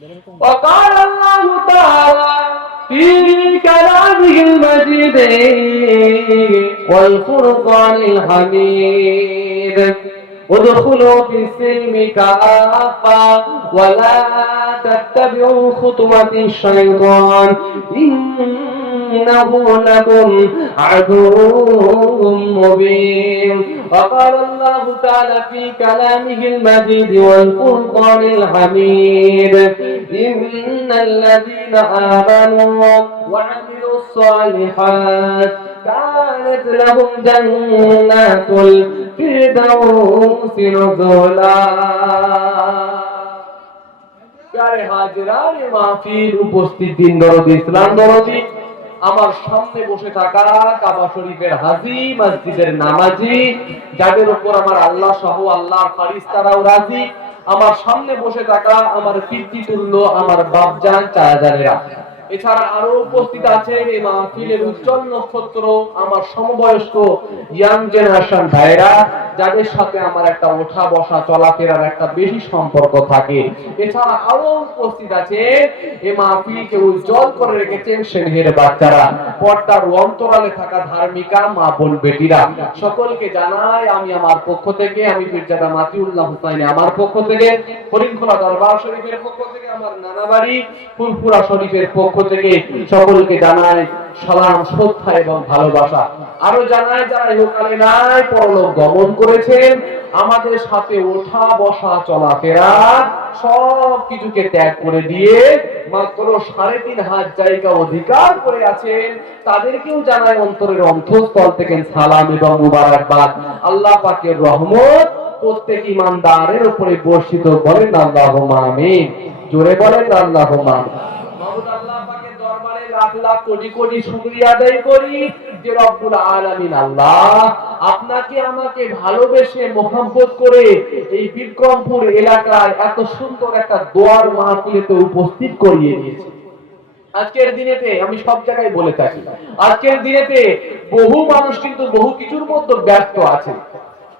وقال الله تعالى في كلامه المجيد والفرقان الحميد ادخلوا في السلم كافة ولا تتبعوا خطوات الشيطان إنه لكم عدو مبين. وقال الله تعالى في كلامه المجيد والفرقان الحميد إن الذين آمنوا وعملوا الصالحات كانت لهم جنات الفردوس نزلا. প্যারে হাজিরান মাহফিল উপস্থিত দিন দরদি ইসলাম দরদি, আমার সামনে বসে থাকা কাবা শরীফের হাজী, মসজিদের নামাজি, যাদের উপর আমার আল্লাহ সহ আল্লাহর ফারিস্তারাও রাজি, আমার সামনে বসে থাকা আমার পিতৃতুল্য আমার বাপজান চাচাজানেরা, এছাড়া আরো উপস্থিত আছে এই মাহফিলের উজ্জ্বল নক্ষত্র আমার সমবয়স্ক ইয়াং জেনারেশন ভাইরা, যাদের সাথে আমার একটা ওঠা বসা চলাফেরার একটা বেশি সম্পর্ক থাকে। এছাড়া আরো উপস্থিত আছে এই মাহফিলকে উজ্জ্বল করে রেখেছেন স্নেহের বাচ্চারা, পর্দার অন্তরালে থাকা ধার্মিকা মা বোন বেটিরা, সকলকে জানাই আমি আমার পক্ষ থেকে, আমি পীরজাদা মাতিউল্লাহ হুসাইন আমার পক্ষ থেকে, হরিণখোলা দরবার শরীফের পক্ষ থেকে, আমার নানা বাড়ি ফুলপুরা শরীফের পক্ষ থেকে সকলকে জানাই সালাম, শ্রদ্ধা এবং ভালোবাসা। আরো জানাই যারা ইহকালে নাই পরলোক গমন করেছেন, আমাদের সাথে ওঠা বসা চলাফেরা সব কিছুকে ত্যাগ করে দিয়ে মাত্র 3.5 হাত জায়গা অধিকার করে আছেন, তাদেরকেও জানাই অন্তরের অন্তঃস্থল থেকে সালাম এবং মুবারকবাদ। আল্লাহ পাকের রহমত প্রত্যেক ইমানদারের উপরে বর্ষিত, বলেন আল্লাহুম্মা আমিন। জোরে বলেন আল্লাহুম্মা আমিন। মাহমুদ আল্লাহ পাকের দরবারে লাখ লাখ কোটি কোটি শুকরিয়া আদায় করি যে রব্বুল আলামিন আল্লাহ আপনাকে আমাকে ভালোবেসে মোহাম্মত করে এই বিক্রমপুর এলাকায় এত সুন্দর একটা দোয়ার মাহফিলেতে উপস্থিত করিয়ে দিয়েছে। আজকের দিনেতে আমি সব জায়গায় বলে থাকি, আজকের দিনেতে বহু মানুষ কিন্তু বহু কিছুর মধ্যে ব্যস্ত আছে।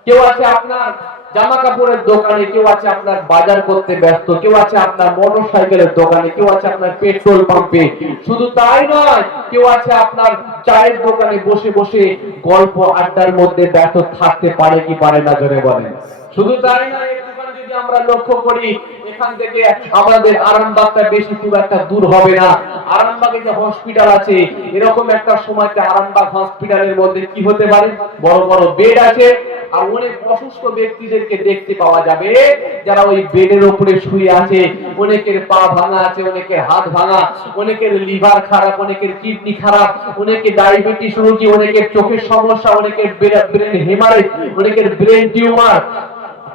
কেউ আছে আপনার জামা কাপড়ের দোকানে, কেউ আছে আপনার বাজার করতে ব্যস্ত, কেউ আছে আপনার মোটরসাইকেলের দোকানে, কেউ আছে আপনার পেট্রোল পাম্পে, শুধু তাই নয় কেউ আছে আপনার চায়ের দোকানে বসে বসে গল্প আড্ডার মধ্যে ব্যস্ত থাকতে পারে কি পারে না, জোরে বলেন। শুধু তাই নয়, যদি আমরা লক্ষ্য করি এখান থেকে আমাদের আরামবাগটা বেশি খুব একটা দূর হবে না। আরামবাগে যে হসপিটাল আছে, এরকম একটা সময়তে আরামবাগ হসপিটালের মধ্যে কি হতে পারে, বড় বড় বেড আছে, আর অনেক অসুস্থ ব্যক্তিদেরকে দেখতে পাওয়া যাবে যারা ওই বেডের উপরে শুয়ে আছে। অনেকের পা ভাঙা আছে, অনেকের হাত ভাঙা, অনেকের লিভার খারাপ, অনেকের কিডনি খারাপ, অনেকের ডায়াবেটিস রোগী, অনেকের চোখের সমস্যা, অনেকের ব্রেন হেমারেজ, অনেকের ব্রেন টিউমার,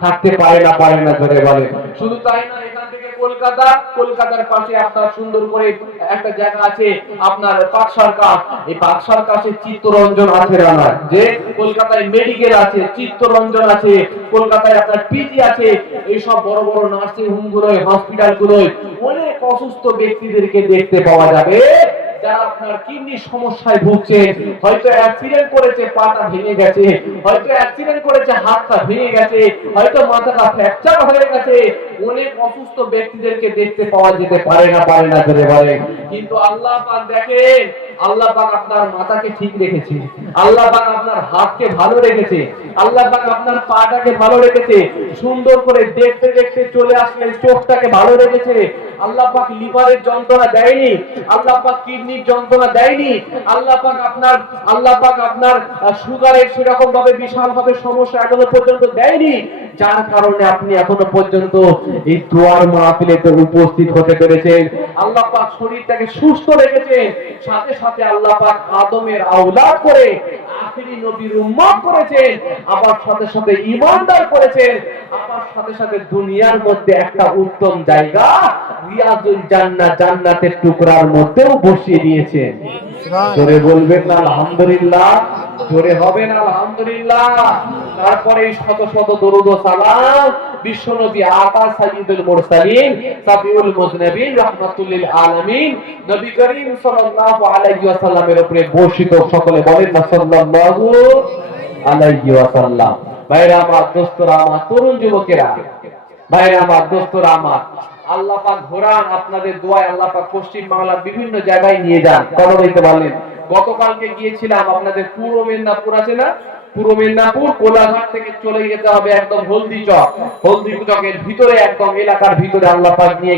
থাকতে পারে না ধরে বলে। শুধু তাই না, এখান থেকে কলকাতার পাশে আপনার সুন্দর করে একটা জায়গা আছে আপনার পাকসারকাশ, এই পাকসারকাশে চিত্তরঞ্জন আছে না, যে কলকাতায় মেডিকেল আছে, চিত্তরঞ্জন আছে, কলকাতায় আপনার পিজি আছে, এইসব বড় বড় নার্সিং হোম গুলোয়, হসপিটাল গুলোয় অনেক অসুস্থ ব্যক্তিদেরকে দেখতে পাওয়া যাবে যারা আপনার কিডনির সমস্যায় ভুগছেন। হয়তো অ্যাক্সিডেন্ট করেছে, পাটা ভেঙে গেছে, হয়তো অ্যাক্সিডেন্ট করেছে, হাতটা ভেঙে গেছে, হয়তো মাথাটা ফ্র্যাকচার হয়ে গেছে। অনেক অসুস্থ ব্যক্তিদেরকে দেখতে পাওয়া যেতে পারে না ধরে বলে। কিন্তু আল্লাহ পাক দেখেন, আল্লাহ পাক আপনার মাথাকে ঠিক রেখেছে, আল্লাহ পাক আপনার হাতকে ভালো রেখেছে, আল্লাহ পাক আপনার পাটাকে ভালো রেখেছে, সুন্দর করে দেখতে দেখতে চলে আসলে চোখটাকে ভালো রেখেছে। আল্লাহ পাক লিভারের যন্ত্রণা দেয়নি, আল্লাহ পাক কিডনির যন্ত্রণা দেয়নি, আল্লাহ পাক আপনার সুগারের সেরকম ভাবে বিশাল ভাবে সমস্যা এখনো পর্যন্ত দেয়নি, যার কারণে আপনি এখনো পর্যন্ত এই দোয়ার মাহফিলেতে উপস্থিত হতে পেরেছেন। আল্লাহ পাক শরীরটাকে সুস্থ রেখেছেন, সাথে সাথে আল্লাহ পাক আদমের আওলাদ করে আখিরি নবীর উম্মত করেছেন, আবার সাথে সাথে ঈমানদার করেছেন, আবার সাথে সাথে দুনিয়ার মধ্যে একটা উত্তম জায়গা রিয়াজুল জান্নাহ, জান্নাতের টুকরার মধ্যেও বসিয়ে দিয়েছেন। জোরে বলবেন না আলহামদুলিল্লাহ, জোরে হবে না আলহামদুলিল্লাহ। তারপরে শত শত দরুদ ও সালাম বিশ্বনবী আকা সাইয়্যিদুল মুরসালিন সাফিউল মুজনাবিন রাহমাতুল লিল আলামিন নবী করিম সাল্লাল্লাহু আলাইহি ওয়াসাল্লামের উপরে বর্ষিত। সকলে বলেন না সাল্লাল্লাহু আলাইহি ওয়াসাল্লাম। ভাইরা আমার, দোস্তরা আমার, তরুণ যুবকেরা, ভাইরা আমার, দোস্তরা আমার, আল্লাহ পাক ঘোরান আপনাদের দোয়ায়, আল্লাহ পাক পশ্চিম বাংলার বিভিন্ন জায়গায় নিয়ে যান। কথা বলতে পারলেন। গতকালকে গিয়েছিলাম আপনাদের পূর্ব মেদিনীপুর আছে না, পূর্ব মেদিনীপুর কোলাঘাট থেকে চলে যেতে হবে একদম হলদি চক, হলদি চকের ভিতরে একদম এলাকার ভিতরে আল্লাহ পাক নিয়ে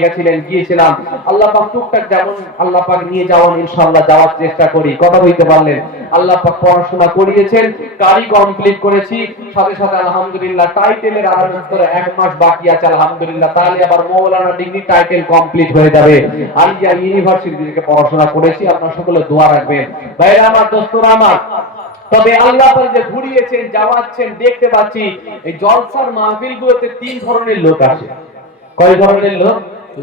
গিয়েছিলাম। আল্লাহ পাক টুকটাক যেমন আল্লাহ পাক নিয়ে যাওয়ার ইনশাআল্লাহ যাওয়ার চেষ্টা করি। কথা বলতে পারলেন। আল্লাহ পাক পড়াশোনা করিয়েছেন, কারি কমপ্লিট করেছি, সাথে সাথে আলহামদুলিল্লাহ টাইটেলের আরাধনা করে 1 মাস বাকি আছে আলহামদুলিল্লাহ, তাহলে আবার মৌলানা ডিগ্রি টাইটেল কমপ্লিট হয়ে যাবে। আলিয়া ইউনিভার্সিটি থেকে পড়াশোনা করেছি। আপনারা সকলে দোয়া রাখবেন। ভাইরা আমার, দোস্তরা আমার, তবে আল্লাহ পাক যে ঘুরিয়েছেন, যাওয়াচ্ছেন, দেখতে পাচ্ছি এই জলসার মাহফিলগুলোতে 3 ধরনের লোক আসে। কয় ধরনের লোক?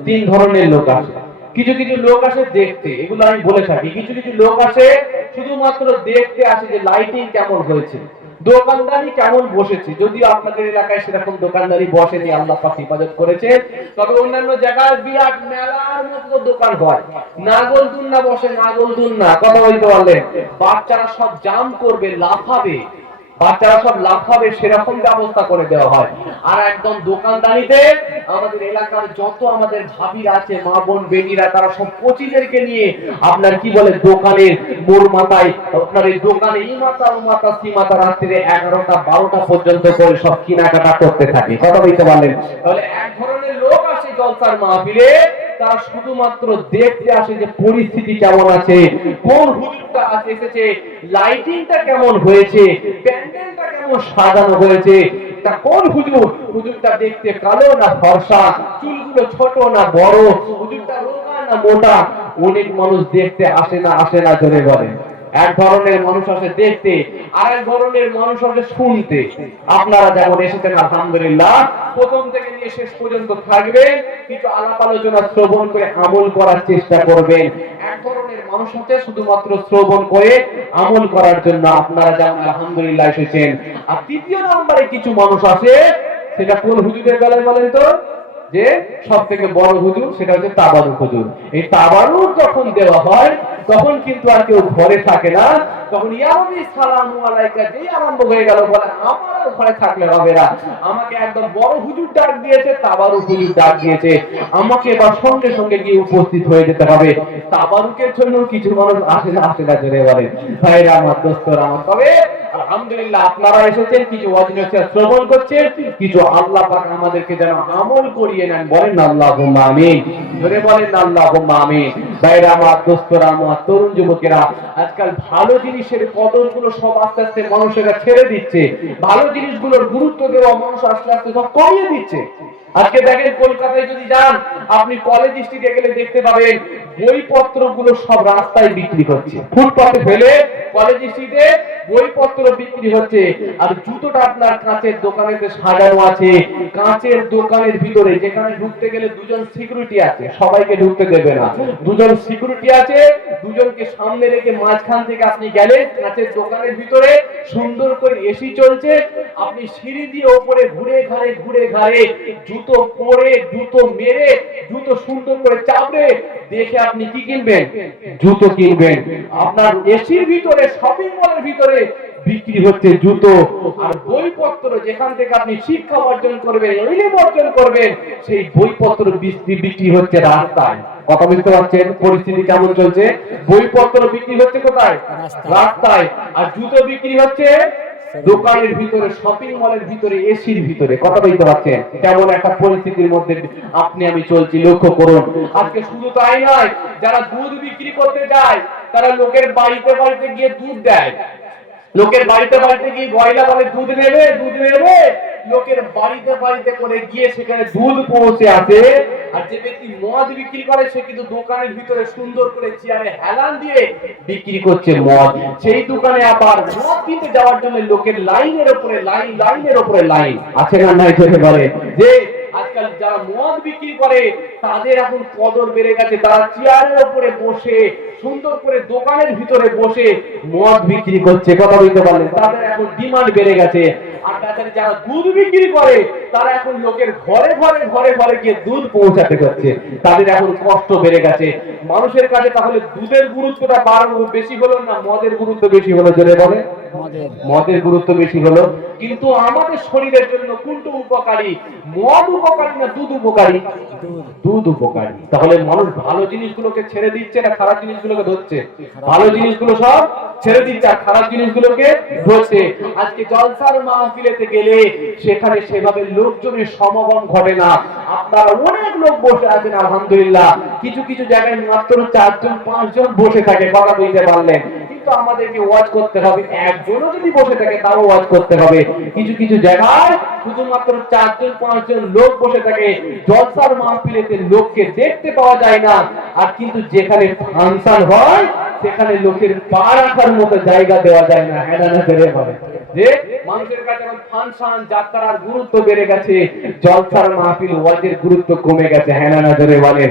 3 ধরনের লোক আসে। কিছু কিছু লোক আসে দেখতে, এগুলো আমি বলে থাকি। কিছু কিছু লোক আসে শুধুমাত্র দেখতে আসে যে লাইটিং কেমন হয়েছে, দোকানদারি কেমন বসেছে। যদিও আপনাদের এলাকায় সেরকম দোকানদারি বসেনি, আল্লাহ পাক হেফাজত করেছে। তবে অন্যান্য জায়গায় বিরাট মেলার মতো দোকান হয়, নাগলদুন্না বসে, নাগলদুন্না। কথা বলতে পারলেন। বাচ্চারা সব জাম করবে, লাফাবে, বাচ্চারা সব লাফাবে, সেরকম ব্যবস্থা করে দেওয়া হয়। আর একদম দোকানদারিতে আমাদের এলাকার যত আমাদের ভাবিরা আছে, মা বোন বেটিরা, তারা সব কোচিদেরকে নিয়ে আপনার কি বলে দোকানের মোড় মাথায়, আপনার এই দোকানে এই মাথা ও মাথা সি মাথা রাত্রিরে 11টা 12টা পর্যন্ত করে সব কেনাকাটা করতে থাকে। কথা বলতে পারলেন। তাহলে এক ধরনের লোক আসে জলসার মাহফিলে, তারা শুধুমাত্র দেখতে আসে যে পরিস্থিতি কেমন আছে, কোন হুজুরটা এসেছে, লাইটিংটা কেমন হয়েছে, প্যান্ডেলটা কেমন সাজানো হয়েছে, তা কোন হুজুর, হুজুরটা দেখতে কালো না ফর্সা, চুলগুলো ছোট না বড়, হুজুরটা রোগা না মোটা। অনেক মানুষ দেখতে আসে না জোরে বলে। এক ধরনের মানুষ আসে দেখতে, আর এক ধরনের মানুষ আসে শুনতে। আপনারা যেমন এসেছেন আলহামদুলিল্লাহ, প্রথম থেকে নিয়ে শেষ পর্যন্ত থাকবেন, কিছু আলাপ আলোচনা শ্রবণ করে আমল করার চেষ্টা করবেন। এক ধরনের মানুষ হচ্ছে শুধুমাত্র শ্রবণ করে আমল করার জন্য। আপনারা যেমন আলহামদুলিল্লাহ এসেছেন। আর তৃতীয় নম্বরে কিছু মানুষ আসে, সেটা কোন হুজুরের বেলায় বলেন তো? যে সব থেকে বড় হুজুর, সেটা হচ্ছে তাবারুক হুজুর। এই তাবারুক যখন দেওয়া হয়, তখন কিন্তু আর কেউ ঘরে থাকে না। তখন ইয়ারবি সালামু আলাইকা যেই আরম্ভ হয়ে গেল, বলে আমার আর ঘরে থাকলে হবে না, আমাকে একদম বড় হুজুর ডাক দিয়েছে, তাবারুক হুজুর ডাক দিয়েছে, আমাকে এবার সঙ্গে সঙ্গে গিয়ে উপস্থিত হয়ে যেতে হবে। তাবারুকের জন্য কিছু মানুষ আসে না জেনে বলে। ভাইরা আমার, দোস্তরা আমার, তবে আলহামদুলিল্লাহ আপনারা এসেছেন, কিছু ওয়াজিব শ্রবণ করছেন, কিছু আল্লাহ পাক আমাদেরকে যেন আমল করিয়ে নেন। বলেন আল্লাহুম্মা আমিন, জোরে বলেন আল্লাহুম্মা আমিন। ভাইরা আমার, দোস্তরা আমার, তরুণ যুবকেরা, আজকাল ভালো জিনিসের কদরগুলো সব আস্তে আস্তে মানুষেরা ছেড়ে দিচ্ছে। ভালো জিনিসগুলোর গুরুত্ব দেওয়া মানুষ আস্তে আস্তে সব কমিয়ে দিচ্ছে। আজকে দেখেন, কলকাতায় যদি যান, আপনি কলেজ স্ট্রিটে গেলে দেখতে পাবেন বইপত্রগুলো সব রাস্তায় বিক্রি হচ্ছে, ফুটপাতে ফেলে কলেজ স্ট্রিটে বইপত্র বিক্রি হচ্ছে। আর জুতোটা আপনার কাঁচের দোকানেতে সাজানো আছে। কাঁচের দোকানের ভিতরে যেখানে ঢুকতে গেলে 2জন সিকিউরিটি আছে, সবাইকে ঢুকতে দেবে না। 2জন সিকিউরিটি আছে, 2জনকে সামনে রেখে মাঝখান থেকে আপনি গেলেন কাঁচের দোকানের ভিতরে, সুন্দর করে এসি চলছে, আপনি সিঁড়ি দিয়ে ওপরে ঘুরে ঘাড়ে জুতো পরে, জুতো মেরে, জুতো সুন্দর করে চাপড়ে দেখে আপনি কি কিনবেন? জুতো কিনবেন। আপনার এসির ভিতরে, শপিং মলের ভিতরে বিক্রি হচ্ছে জুতো। আর বইপত্র যেখান থেকে আপনি শিক্ষা অর্জন করবেন, ইলম অর্জন করবেন, সেই বইপত্র বিক্রি হচ্ছে রাস্তায়। কথা বুঝতে পারছেন পরিস্থিতি কেমন চলছে? বইপত্র বিক্রি হচ্ছে কোথায়? রাস্তায়। আর জুতো বিক্রি হচ্ছে দোকানের ভিতরে, শপিং মলের ভিতরে, এসির ভিতরে। কথা বলতে পারছেন কেমন একটা পরিস্থিতির মধ্যে আপনি আমি চলছি? লক্ষ্য করুন। আজকে শুধু তাই নয়, যারা দুধ বিক্রি করতে যায়, তারা লোকের বাড়িতে বাড়িতে গিয়ে দুধ দেয়। লোকের বাড়িতে বাড়িতে গিয়ে গয়লা বলে দুধ নেবে, দুধ নেবে। লোকের বাড়িতে বাড়িতে করে গিয়ে সেখানে দুধ পৌঁছে আসে। আর যে ব্যক্তি মদ বিক্রি করে, সে কিন্তু দোকানের ভিতরে সুন্দর করে চেয়ারে হেলান দিয়ে বিক্রি করছে মদ। সেই দোকানে আবার মদ কিনতে যাওয়ার জন্য লোকের লাইনের উপরে লাইন, লাইনের উপরে লাইন আছে না নাই? চোখে বলে যে আজকাল যারা মদ বিক্রি করে, তাদের এখন কদর বেড়ে গেছে। তারা চেয়ারের উপরে বসে, সুন্দর করে দোকানের ভিতরে বসে মদ বিক্রি করছে। কথা বলতে পারলেন, তাদের এখন ডিমান্ড বেড়ে গেছে। আর তাছাড়া যারা দুধ বিক্রি করে, তারা এখন লোকের ঘরে ঘরে ঘরে ঘরে গিয়ে দুধ পৌঁছাতে হচ্ছে, তাদের এখন কষ্ট বেড়ে গেছে। মানুষের কাছে তাহলে দুধের গুরুত্বটা বেশি হলো না মদের গুরুত্ব বেশি হলো? জোরে বলে। মদের গুরুত্ব বেশি হলো। কিন্তু আমাদের শরীরের জন্য কোনটা উপকারী? মদ উপকারী না দুধ উপকারী? দুধ উপকারী। তাহলে মানুষ ভালো জিনিসগুলোকে ছেড়ে দিচ্ছে না খারাপ জিনিসগুলোকে ধরছে? ভালো জিনিসগুলো সব ছেড়ে দিচ্ছে আর খারাপ জিনিসগুলোকে ধরছে। আজকে জলসার মাহফিলেতে গেলে সেখানে সেভাবে লোকজনের সমাগম ঘটে না। আপনারা অনেক লোক বসে আছেন আলহামদুলিল্লাহ, কিছু কিছু জায়গায় মাত্র 4 জন 5 জন বসে থাকে, কথা বলতে পারলেন। কিন্তু আমাদেরকে ওয়াজ করতে হবে, একজনও যদি বসে থাকে তাও ওয়াজ করতে হবে। কিছু কিছু জায়গায় শুধুমাত্র 4 জন 5 জন লোক বসে থাকে, জলসার মাহফিলেতে লোককে দেখতে পাওয়া যায় না। আর কিন্তু যেখানে ফাংশন হয় সেখানে লোকের পা রাখার মতো জায়গা দেওয়া যায় না। হ্যাঁ না করে বলে যে মানুষের কাছে এখন ফাংশন যাত্রার গুরুত্ব বেড়ে গেছে, জলসার মাহফিল ওয়াজের গুরুত্ব কমে গেছে। হ্যাঁ না করে বলেন।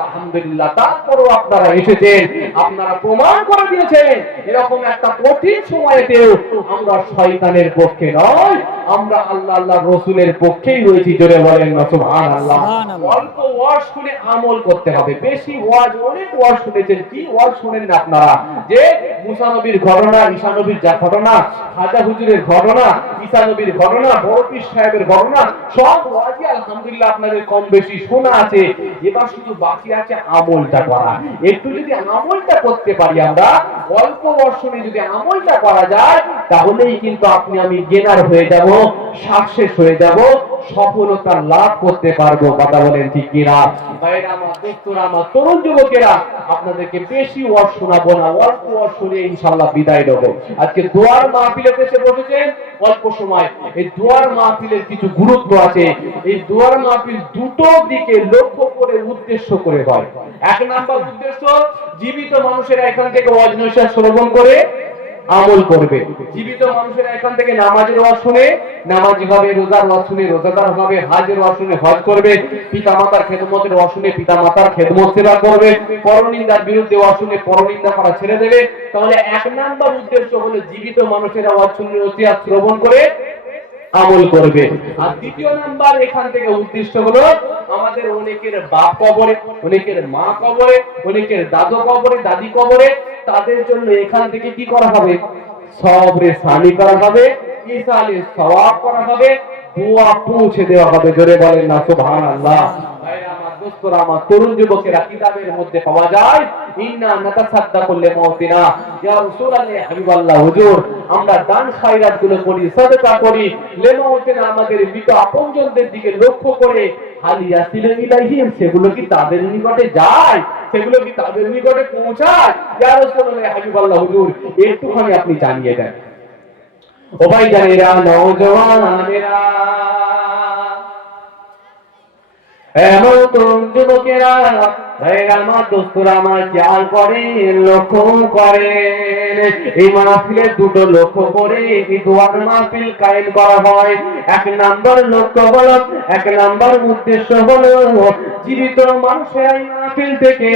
আলহামদুলিল্লাহ, তারপরও আপনারা এসেছেন, আপনারা প্রমাণ করে দিয়েছেন এরকম একটা কঠিন সময়েতেও আমরা শয়তানের পক্ষে নয়, আমরা আল্লাহ আল্লাহ রসুলের পক্ষেই রয়েছি। জোরে বলেন না সুবহানাল্লাহ। অল্প ওয়াজ শুনে আমল করতে হবে, বেশি ওয়াজ অনেক ওয়াজ শুনেছেন, কি ওয়াজ শুনেন না আপনারা? যে মুসা নবীর ঘটনা, ঈসা নবীর যা ঘটনা, খাজা হুজুরের ঘটনা, ঈসা নবীর ঘটনা, বড় পীর সাহেবের ঘটনা, সব ওয়াজই আলহামদুলিল্লাহ আপনাদের কম বেশি শোনা আছে। এবার শুধু বাকি আছে আমলটা করা। একটু যদি আমলটা করতে পারি আমরা, অল্প বর্ষণে যদি আমলটা করা যায়, তাহলেই কিন্তু আপনি আমি গেনার হয়ে যাব, সাকসেস হয়ে যাব, সফলতা লাভ করতে পারবো। কথা বলেন ঠিক কিনা? ভাইরা আমার, দোস্তরা আমার, তরুণ যুবকেরা, আপনাদেরকে বেশি ওয়াজ শোনাবো না, অল্প ওয়াজ শুনে ইনশাআল্লাহ বিদায় নেব। আজকে দোয়ার মাহফিলেতে এসে বসেছেন অল্প সময়। এই দোয়ার মাহফিলের কিছু গুরুত্ব আছে। এই দোয়ার মাহফিল দুটো দিকে লক্ষ্য করে উদ্দেশ্য করে হয়। এক নাম্বার উদ্দেশ্য, জীবিত মানুষেরা এখান থেকে ওয়াজ নসিহত শ্রবণ করে আমল করবে। জীবিত মানুষেরা এখান থেকে নামাজের ওয়াজ শুনে নামাজি হবে, রোজার ওয়াজ শুনে রোজাদার হবে, হজের ওয়াজ শুনে হজ করবে, পিতামাতার খেদমতের ওয়াজ শুনে পিতামাতার খেদমত সেবা করবে, পরনিন্দার বিরুদ্ধে ওয়াজ শুনে পরনিন্দা করা ছেড়ে দেবে। তাহলে এক নাম্বার উদ্দেশ্য হলো জীবিত মানুষেরা ওয়াজ শুনে নসিহত শ্রবণ করে আমল করবে। আর দ্বিতীয় নাম্বার এখান থেকে উদ্দেশ্য হলো, আমাদের অনেকের বাপ কবরে, অনেকের মা কবরে, অনেকের দাদু কবরে, দাদি কবরে, তাদের জন্য এখান থেকে কি করা হবে? সবরে সানি করা হবে, ইসালে সওয়াব করা হবে, দোয়া পৌঁছে দেওয়া হবে। জোরে বলেন না সুবহানাল্লাহ। ভাইরা আমার, দোস্তরা আমার, তরুণ যুবকেরা, কিতাবের মধ্যে পাওয়া যায় ইন্না নাতাসাদ্দাকু লিমাউতিনা, ইয়া রাসূলুল্লাহ, হাবিবাল্লাহ হুজুর, আমরা দান খায়রাত গুলো করি, সাদকা করি, লিমাউতিনা, আমাদের মৃত আপনজনদের দিকে লক্ষ্য করে। হাল ইয়াসিলু ইলাইহিম, সেগুলো কি তাদের নিকটে যায়? সেগুলো কি তাদের নিকটে পৌঁছায়? ইয়া রাসূলুল্লাহ, হাবিবাল্লাহ হুজুর, একটুখানি আপনি জানিয়ে দেন। ও ভাই জানেরা, নওজওয়ানেরা, এমন তরুণ যুবকেরা, ভাইরা আমার, দোস্তরা আমার, খেয়াল করেন, লক্ষ্য করেন, এই মাহফিলের দুটো লক্ষ্য করে এই দোয়ার মাহফিল কায়েম করা হয়। এক নাম্বার লক্ষ্য হলো, এক নাম্বার উদ্দেশ্য হলো, জীবিত মানুষের এই মাহফিল থেকে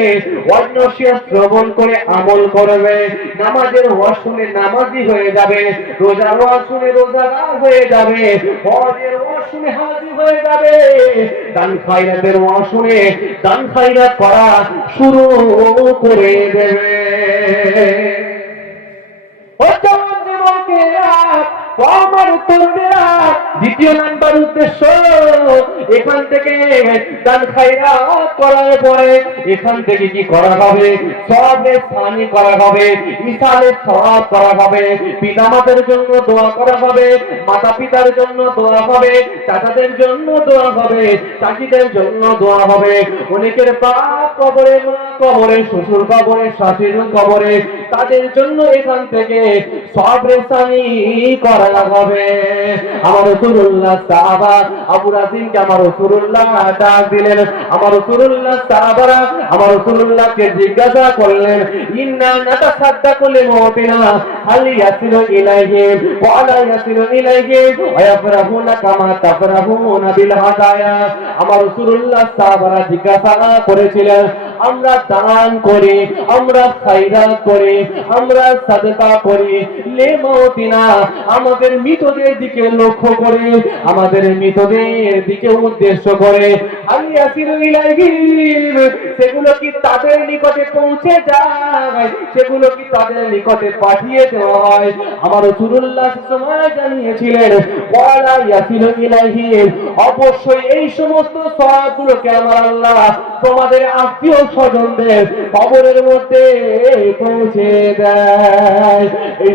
ওয়াজ নসিহত শ্রবণ করে আমল করবে, নামাজের ওয়াজ শুনে নামাজি হয়ে যাবে, রোজার ওয়াজ শুনে রোজাদার হয়ে যাবে, হজের ওয়াজ শুনে হাজি হয়ে যাবে, দান খায়রাতের ওয়াজ শুনে দান খায়রাত করা শুরু করে দেবে। আমার তরুণেরা, দ্বিতীয় নাম্বার উদ্দেশ্য, এখান থেকে দান খায়রাত করার পরে এখান থেকে কি করা হবে? সওয়াবে সানি করা হবে, ইসালে সওয়াব করা হবে, পিতামাতার জন্য দোয়া করা হবে, মাতা পিতার জন্য দোয়া হবে, চাচাদের জন্য দোয়া হবে, চাচিদের জন্য দোয়া হবে, অনেকের বাপ কবরে, মা কবরে, শ্বশুর কবরে, শাশুড়ির কবরে, তাদের জন্য এখান থেকে সওয়াবে সানি করা হবে। আমার রাসূলুল্লাহ সাহাবা আবু রাজিমকে আমার রাসূলুল্লাহ ডাক দিলেন। আমার রাসূলুল্লাহ সাহাবারা আমার রাসূলুল্লাহকে জিজ্ঞাসা করলেন, ইন্না নাতাসাদ্দাকু লিমাউতিনা হাল ইয়াসিলু ইলাইহিম ওয়া লা ইয়াসিলু ইলাইহিম ওয়া ইয়াফরাহুনা কামা তাফরাহুনা বিল হাদায়া। আমার রাসূলুল্লাহ সাহাবারা জিজ্ঞাসা করেছিলেন, আমরা দান করি, আমরা খায়রাত করি, আমরা সাদকা করি, লেমতিনা আমাদের মৃতদের দিকে লক্ষ্য করে, আমাদের মৃতদের দিকে উদ্দেশ্য করে আমি আসিরু ইলাইহিম, সেগুলো কি তাদের নিকটে পৌঁছে যায়, সেগুলো কি তাদের নিকটে পাঠিয়ে দেওয়া হয়? আমার রাসূলুল্লাহ সময় জানিয়েছিলেন ওয়ালা ইয়াসিলু ইলাইহিম, অবশ্যই এই সমস্ত সওয়াবগুলোকে আমার আল্লাহ তোমাদের আত্মীয় স্বজনদের কবরের মধ্যে পৌঁছে দেয়। এই